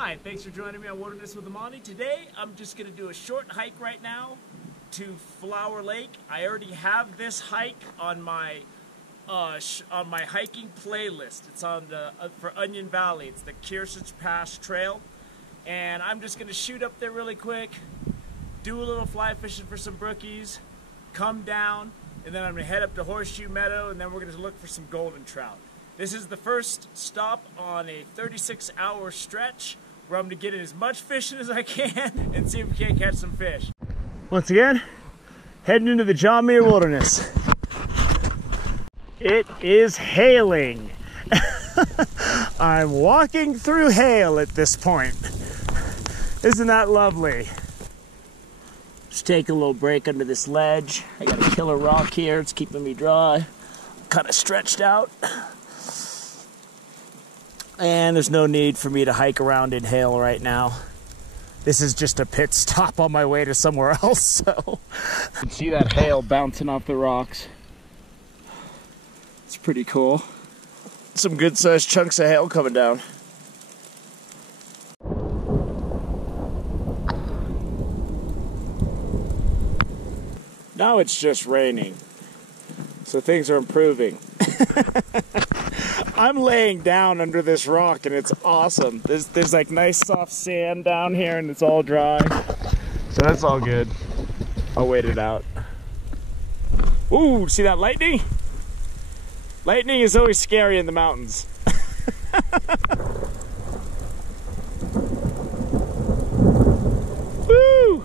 Hi, thanks for joining me on Wilderness with Amani. Today, I'm just going to do a short hike right now to Flower Lake. I already have this hike on my hiking playlist. It's on the for Onion Valley. It's the Kearsarge Pass Trail, and I'm just going to shoot up there really quick, do a little fly fishing for some brookies, come down, and then I'm going to head up to Horseshoe Meadow, and then we're going to look for some golden trout. This is the first stop on a 36-hour stretch where I'm going to get in as much fishing as I can and see if we can't catch some fish. Once again, heading into the John Muir Wilderness. It is hailing. I'm walking through hail at this point. Isn't that lovely? Just take a little break under this ledge. I got a killer rock here. It's keeping me dry. Kind of stretched out. And there's no need for me to hike around in hail right now. This is just a pit stop on my way to somewhere else, so. You can see that hail bouncing off the rocks. It's pretty cool. Some good sized chunks of hail coming down. Now it's just raining, so things are improving. I'm laying down under this rock and it's awesome. There's like nice soft sand down here and it's all dry. So that's all good. I'll wait it out. Ooh, see that lightning? Lightning is always scary in the mountains. Woo!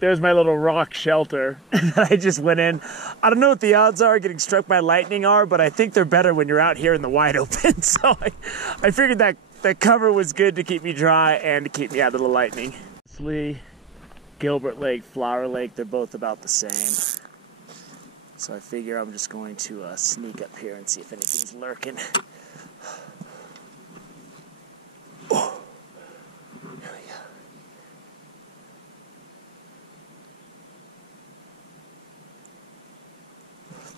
There's my little rock shelter that I just went in. I don't know what the odds are getting struck by lightning are, but I think they're better when you're out here in the wide open. So I figured that cover was good to keep me dry and to keep me out of the lightning. Gilbert Lake, Flower Lake, they're both about the same. So I figure I'm just going to sneak up here and see if anything's lurking. Oh.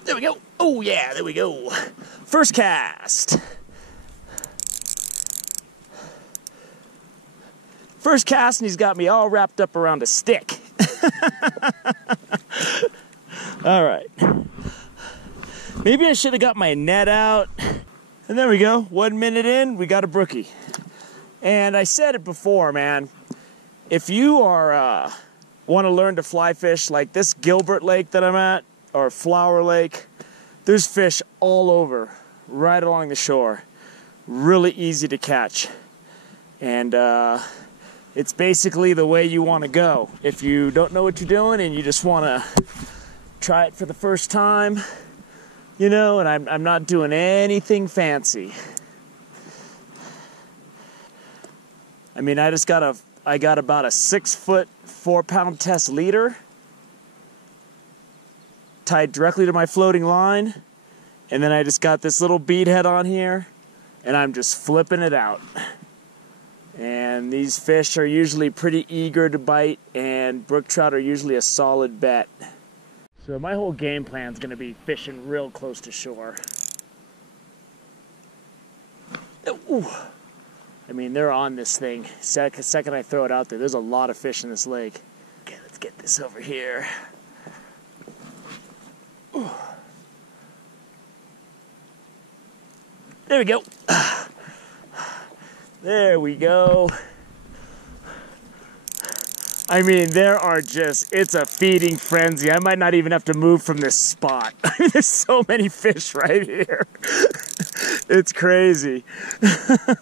There we go. Oh yeah, there we go. First cast. First cast, and he's got me all wrapped up around a stick. All right. Maybe I should have got my net out. And there we go. 1 minute in, we got a brookie. And I said it before, man. If you are want to learn to fly fish like this Gilbert Lake that I'm at, or Flower Lake, there's fish all over, right along the shore. Really easy to catch. And it's basically the way you want to go. If you don't know what you're doing and you just want to try it for the first time, you know, and I'm not doing anything fancy. I mean, I got about a 6-foot, 4-pound test leader tied directly to my floating line, and then I just got this little bead head on here, and I'm just flipping it out. And these fish are usually pretty eager to bite, and brook trout are usually a solid bet. So my whole game plan is going to be fishing real close to shore. Ooh. I mean, they're on this thing. Second I throw it out there, there's a lot of fish in this lake. Okay, let's get this over here. Ooh. There we go. There we go. I mean, it's a feeding frenzy. I might not even have to move from this spot. I mean, there's so many fish right here. It's crazy. Let's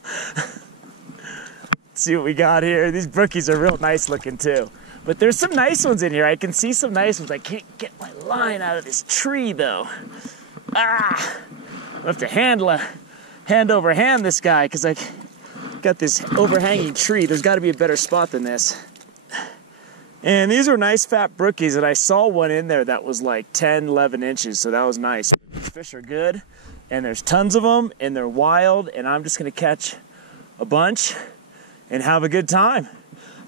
see what we got here. These brookies are real nice looking too. But there's some nice ones in here. I can see some nice ones. I can't get my line out of this tree though. Ah! I'll have to hand over hand this guy because I got this overhanging tree. There's got to be a better spot than this. And these are nice fat brookies, and I saw one in there that was like 10, 11 inches, so that was nice. These fish are good, and there's tons of them, and they're wild, and I'm just going to catch a bunch and have a good time.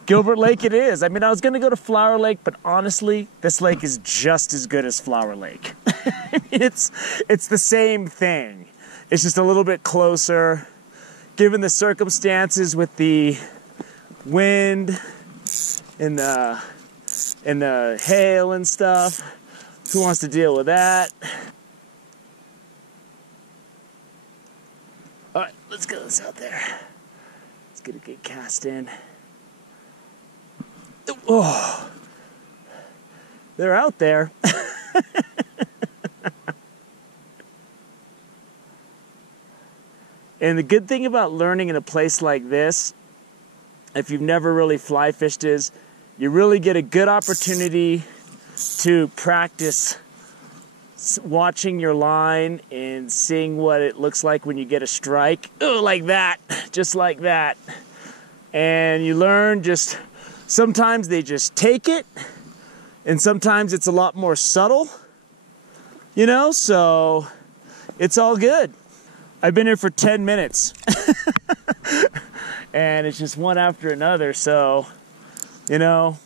Gilbert Lake it is. I mean, I was going to go to Flower Lake, but honestly, this lake is just as good as Flower Lake. I mean, it's the same thing. It's just a little bit closer. given the circumstances with the wind and the hail and stuff, who wants to deal with that? All right, let's get this out there. Let's get a good cast in. Oh, they're out there. And the good thing about learning in a place like this, if you've never really fly fished, is you really get a good opportunity to practice watching your line and seeing what it looks like when you get a strike. Oh, like that, just like that. And you learn just, sometimes they just take it, and sometimes it's a lot more subtle, you know, so it's all good. I've been here for 10 minutes and it's just one after another. So, you know,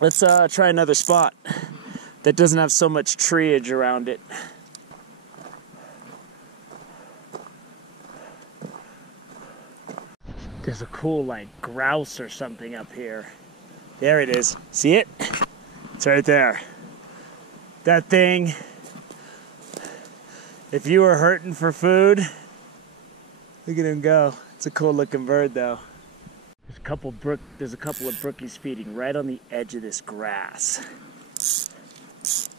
let's try another spot that doesn't have so much treeage around it. There's a cool like grouse or something up here. There it is. See it? It's right there. That thing. If you were hurting for food, look at him go. It's a cool looking bird though. There's a couple of brookies feeding right on the edge of this grass.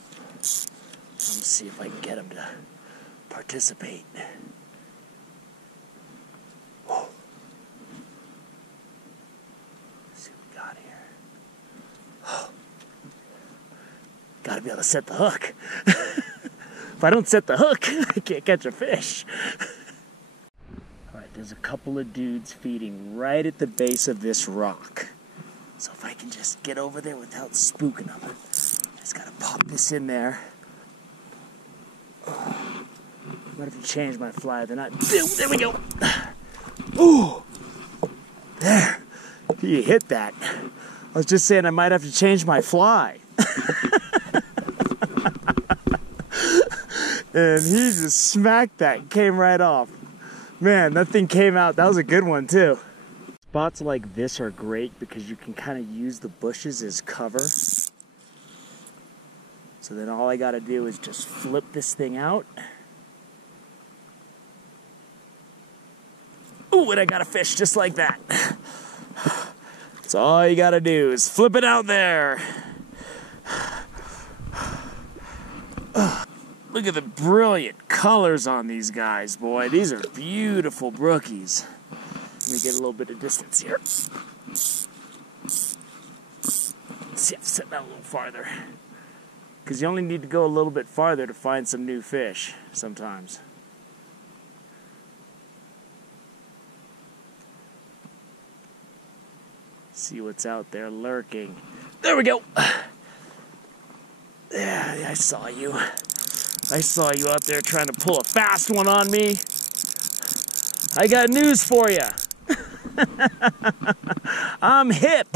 Let's see if I can get them to participate. Whoa. Let's see what we got here. Oh. Gotta be able to set the hook. If I don't set the hook, I can't catch a fish. All right, there's a couple of dudes feeding right at the base of this rock. So if I can just get over there without spooking them, I just gotta pop this in there. Oh, what if you change my fly? They're not. There we go. Ooh, there. You hit that. I was just saying I might have to change my fly. And he just smacked that, came right off. Man, that thing came out, that was a good one too. Spots like this are great because you can kind of use the bushes as cover. So then all I gotta do is just flip this thing out. Ooh, and I got a fish just like that. That's all you gotta do is flip it out there. Look at the brilliant colors on these guys, boy. These are beautiful brookies. Let me get a little bit of distance here. Let's see if I set that a little farther. Because you only need to go a little bit farther to find some new fish sometimes. See what's out there lurking. There we go. Yeah, I saw you. I saw you out there trying to pull a fast one on me. I got news for you. I'm hip.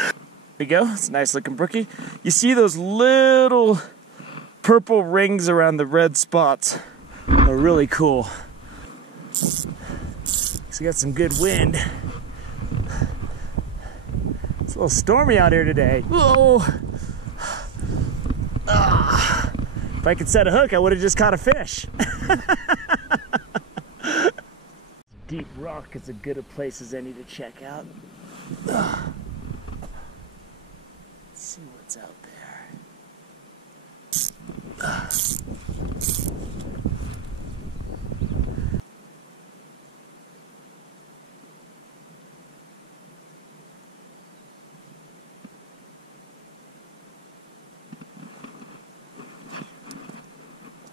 There we go. It's a nice looking brookie. You see those little purple rings around the red spots? They're really cool. So we got some good wind. It's a little stormy out here today. Whoa. If I could set a hook, I would have just caught a fish. Deep rock is as good a place as any to check out. Let's see what's out there.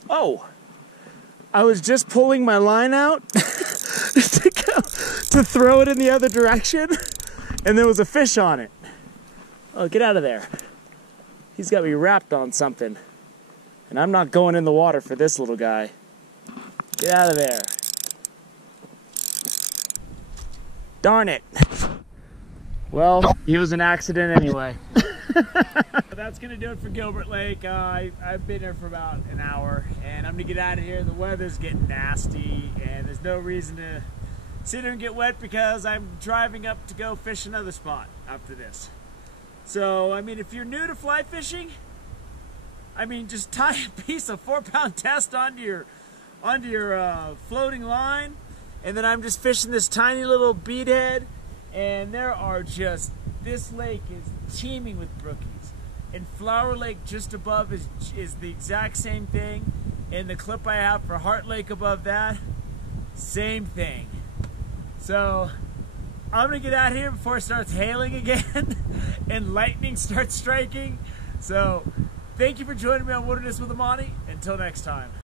Oh, I was just pulling my line out to throw it in the other direction, and there was a fish on it. Oh, get out of there. He's got me wrapped on something, and I'm not going in the water for this little guy. Get out of there. Darn it. Well, he was an accident anyway. That's gonna do it for Gilbert Lake. I've been here for about an hour, and and I'm gonna get out of here. The weather's getting nasty, and there's no reason to sit here and get wet because I'm driving up to go fish another spot after this. So, I mean, if you're new to fly fishing, I mean, just tie a piece of 4-pound test onto your floating line, and then I'm just fishing this tiny little beadhead, and there are just, this lake is teeming with brookies. And Flower Lake just above is the exact same thing, and the clip I have for Heart Lake above that, same thing. So I'm gonna get out of here before it starts hailing again and lightning starts striking. So thank you for joining me on Wilderness with Amani. Until next time.